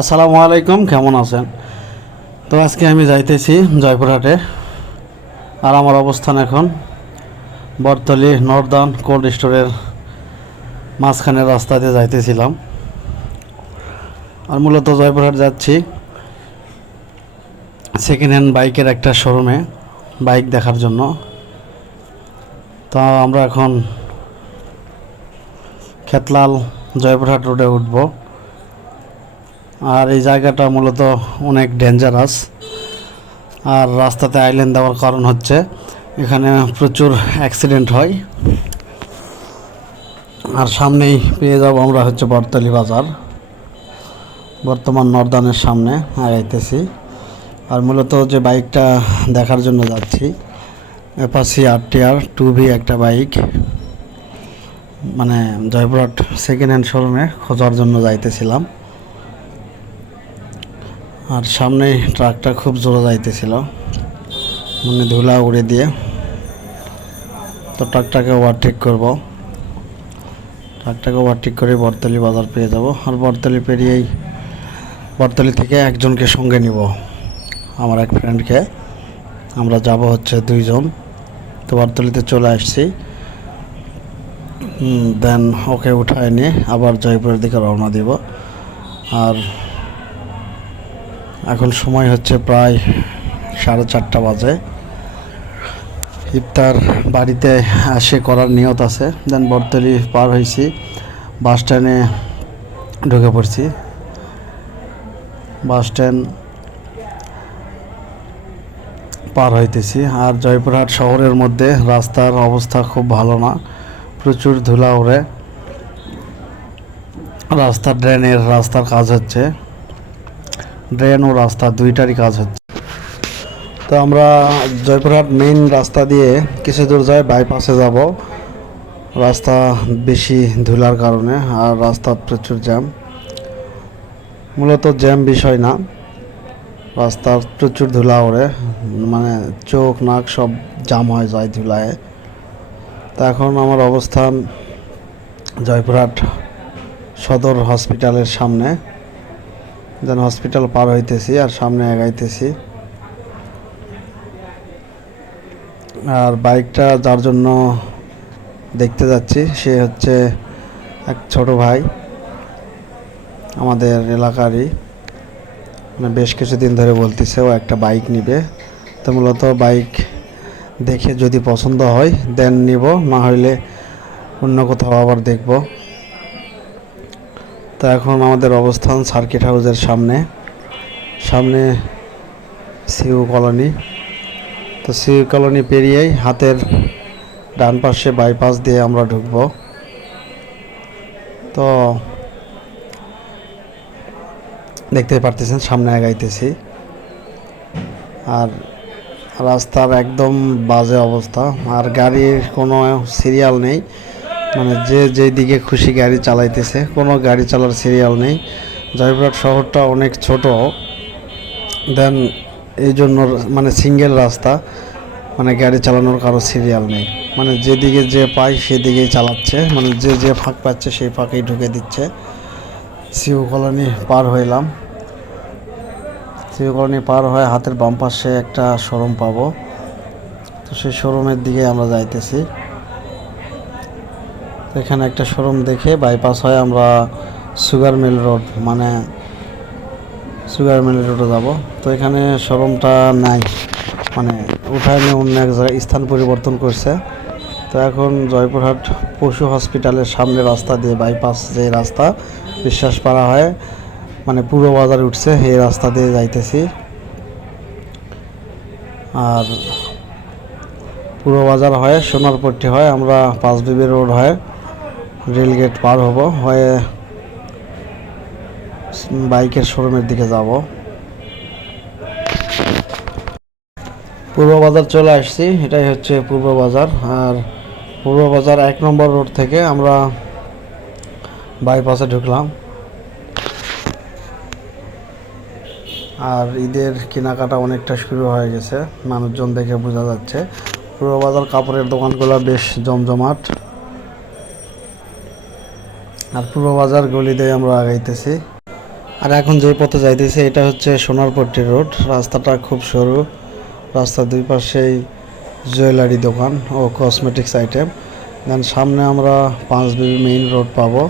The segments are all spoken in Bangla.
আসসালামু আলাইকুম, কেমন আছেন? তো আজকে আমি যাইতেছি জয়পুরহাটে। আর আমার অবস্থান এখন বটতলী নর্দার্ন কোল্ড স্টোরের মাঝখানের রাস্তা দিয়ে যাইতেছিলাম। আর মূলত জয়পুরহাট যাচ্ছি সেকেন্ড হ্যান্ড বাইকের একটা শোরুমে বাইক দেখার জন্য। তো আমরা এখন খেতলাল জয়পুরহাট রোডে উঠব। আর এই জায়গাটা মূলত অনেক ডেঞ্জারাস। আর রাস্তাতে আইল্যান্ড দেওয়ার কারণ হচ্ছে এখানে প্রচুর অ্যাক্সিডেন্ট হয়। আর সামনেই পেয়ে যাব আমরা হচ্ছে বটতলী বাজার, বর্তমান নর্দার্নের সামনে আগাইতেছি। আর মূলত যে বাইকটা দেখার জন্য যাচ্ছি অ্যাপাচি RTR 2V একটা বাইক, মানে জয়পুরহাট সেকেন্ড হ্যান্ড শোরুমে খোঁজার জন্য যাইতেছিলাম। আর সামনে ট্রাকটা খুব জোরে যাইতেছিল, মানে ধুলা উড়ে দিয়ে। তো ট্রাকটাকে ওভারটেক করব, ট্রাকটাকে ওভারটেক করে বটতলী বাজার পেয়ে যাব। আর বটতলী পেরিয়েই বটতলী থেকে একজনকে সঙ্গে নিব, আমার এক ফ্রেন্ডকে। আমরা যাব হচ্ছে 2 জন। তো বটতলীতে চলে আসছি, দেন ওকে উঠায় নিয়ে আবার জয়পুরের দিকে রওনা দিব। আর এখন সময় হচ্ছে প্রায় 4:30 বাজে। ইফতার বাড়িতে এসে করার নিয়ত আছে। দেন বটতলী পার হয়েছি, বাস স্ট্যান্ডে ঢুকে পড়ছি। বাস স্ট্যান্ড পার হইতেছি। আর জয়পুরহাট শহরের মধ্যে রাস্তার অবস্থা খুব ভালো না, প্রচুর ধুলা ওড়ে। রাস্তার কাজ হচ্ছে, ড্রেন ও রাস্তা দুইটারই কাজ হচ্ছে। তো আমরা জয়পুরহাট মেইন রাস্তা দিয়ে কিছু দূর যাই, বাইপাসে যাব। রাস্তা বেশি ধুলার কারণে, আর রাস্তা প্রচুর জ্যাম। মূলত জ্যাম বিষয় না, রাস্তার প্রচুর ধুলা ওড়ে, মানে চোখ নাক সব জাম হয়ে যায় ধুলায়। তা এখন আমার অবস্থান জয়পুরহাট সদর হসপিটালের সামনে। দেন হসপিটাল পার হইতেছি আর সামনে এগাইতেছি। আর বাইকটা যার জন্য দেখতে যাচ্ছি সে হচ্ছে এক ছোট ভাই, আমাদের এলাকারই। মানে বেশ কিছুদিন ধরে বলতেছে ও একটা বাইক নিবে। তো মূলত বাইক দেখে যদি পছন্দ হয় দেন নিব, না হইলে অন্য কোথাও আবার দেখব। তো এখন আমাদের অবস্থান সার্কিট হাউসের সামনে সিউ কলোনি। তো সিউ কলোনি পেরিয়েই হাতের ডান পাশে বাইপাস দিয়ে আমরা ঢুকব। তো দেখতে পারতেছেন সামনে আগাইতেছি। আর রাস্তার একদম বাজে অবস্থা, আর গাড়ির কোনো সিরিয়াল নেই, মানে যে যেদিকে খুশি গাড়ি চালাইতেছে, কোনো গাড়ি চালার সিরিয়াল নেই। জয়পুরহাট শহরটা অনেক ছোট, দেন এই জন্য মানে সিঙ্গেল রাস্তা, মানে গাড়ি চালানোর কারো সিরিয়াল নেই। মানে যেদিকে যে পায় সেদিকেই চালাচ্ছে, মানে যে ফাঁক পাচ্ছে সেই ফাঁকেই ঢুকে দিচ্ছে। সিউ কলোনি পার হইলাম। সিউ কলোনি পার হয়ে হাতের বাম পাশে একটা শোরুম পাবো। তো সেই শোরুমের দিকে আমরা যাইতেছি। এখানে একটা শোরুম দেখে বাইপাস হয়ে আমরা সুগার মিল রোড, মানে সুগার মিল রোডে যাব। তো এখানে শোরুমটা নাই, মানে উঠায় নিয়ে অন্য এক জায়গায় স্থান পরিবর্তন করছে। তো এখন জয়পুরহাট পশু হসপিটালের সামনে রাস্তা দিয়ে বাইপাস, যে রাস্তা বিশ্বাসপাড়া হয়, মানে পূর্ব বাজারে উঠছে, এই রাস্তা দিয়ে যাইতেছি। আর পূর্ব বাজার হয়ে সোনারপট্টি হয় আমরা 5 বিবি রোড হয়ে রেলগেট পার হব, হয়ে বাইকের শোরুমের দিকে যাব। পূর্ব বাজার চলে আসছি, এটাই হচ্ছে পূর্ব বাজার। আর পূর্ব বাজার 1 নম্বর রোড থেকে আমরা বাইপাসে ঢুকলাম। আর ঈদের কেনাকাটা অনেকটা শুরু হয়ে গেছে, মানুষজন দেখে বোঝা যাচ্ছে। পূর্ব বাজার কাপড়ের দোকানগুলো বেশ জমজমাট। আর পূর্ব বাজার গলি দিয়ে আমরা আগাইতেছি। আর এখন যে পথে যাইতেছে এটা হচ্ছে সোনারপট্টি রোড। রাস্তাটা খুব সরু, রাস্তার দুই পাশেই জুয়েলারি দোকান ও কসমেটিক্স আইটেম। দেন সামনে আমরা পাঁচবিবি মেইন রোড পাবো।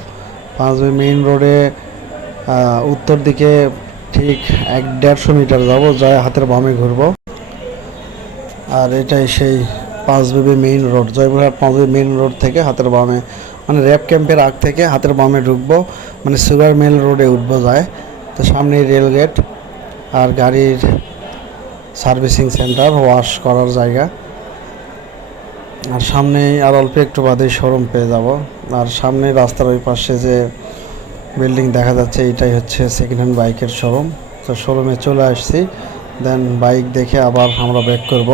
পাঁচবিবি মেইন রোডে উত্তর দিকে ঠিক 150 মিটার যাবো, যায় হাতের বামে ঘুরবো। আর এটাই সেই Panchbibi main road, Joypurhat Panchbibi main road থেকে হাতের বামে, মানে র্যাব ক্যাম্পের আগ থেকে হাতের বামে ঢুকবো, মানে সুগার মিল রোডে উঠবো যায়। তো সামনেই রেল গেট আর গাড়ির সার্ভিসিং সেন্টার, ওয়াশ করার জায়গা। আর সামনেই আর অল্প একটু বাদেই শোরুম পেয়ে যাব। আর সামনে রাস্তার ওই পাশে যে বিল্ডিং দেখা যাচ্ছে এটাই হচ্ছে সেকেন্ড হ্যান্ড বাইকের শোরুম। তো শোরুমে চলে আসছি, দেন বাইক দেখে আবার আমরা ব্যাক করব।